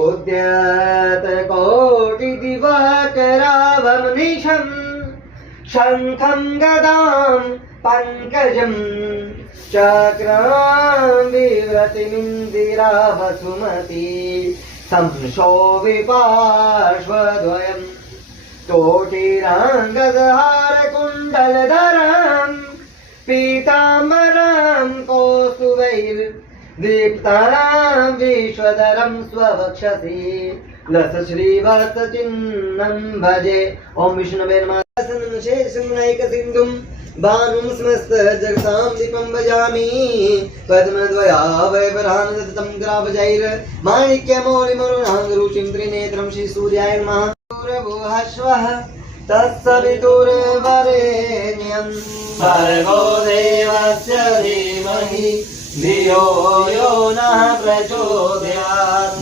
उद्यत कोटि दिवाकराभमनिशम् शङ्खं गदां पङ्कजं चक्रां विव्रतिमिन्दिरा वसुमती संशोभिपार्श्वद्वयम् कोटिराङ्गदहारकुण्डलधरम् पीताम्बरं कौस्तुभैर्दीप्तां विश्वधरं स्ववक्षसि लस श्रीवत्सचिह्नं भजे। ॐ विष्णवे नमः। शेषनायकसिन्धुं भानुं समस्तजगतां दीपं भजामि पद्मद्वयावयवरान् सततं ग्रावजैर्माणिक्यमौलिमरुणाङ्गरुचिं त्रिनेत्रं श्रीसूर्याय नमः। पूर्वोऽश्वः तत्सवितुर्वरेण्यं भर्गो देवस्य धीमहि धियो यो नः प्रचोदयात्।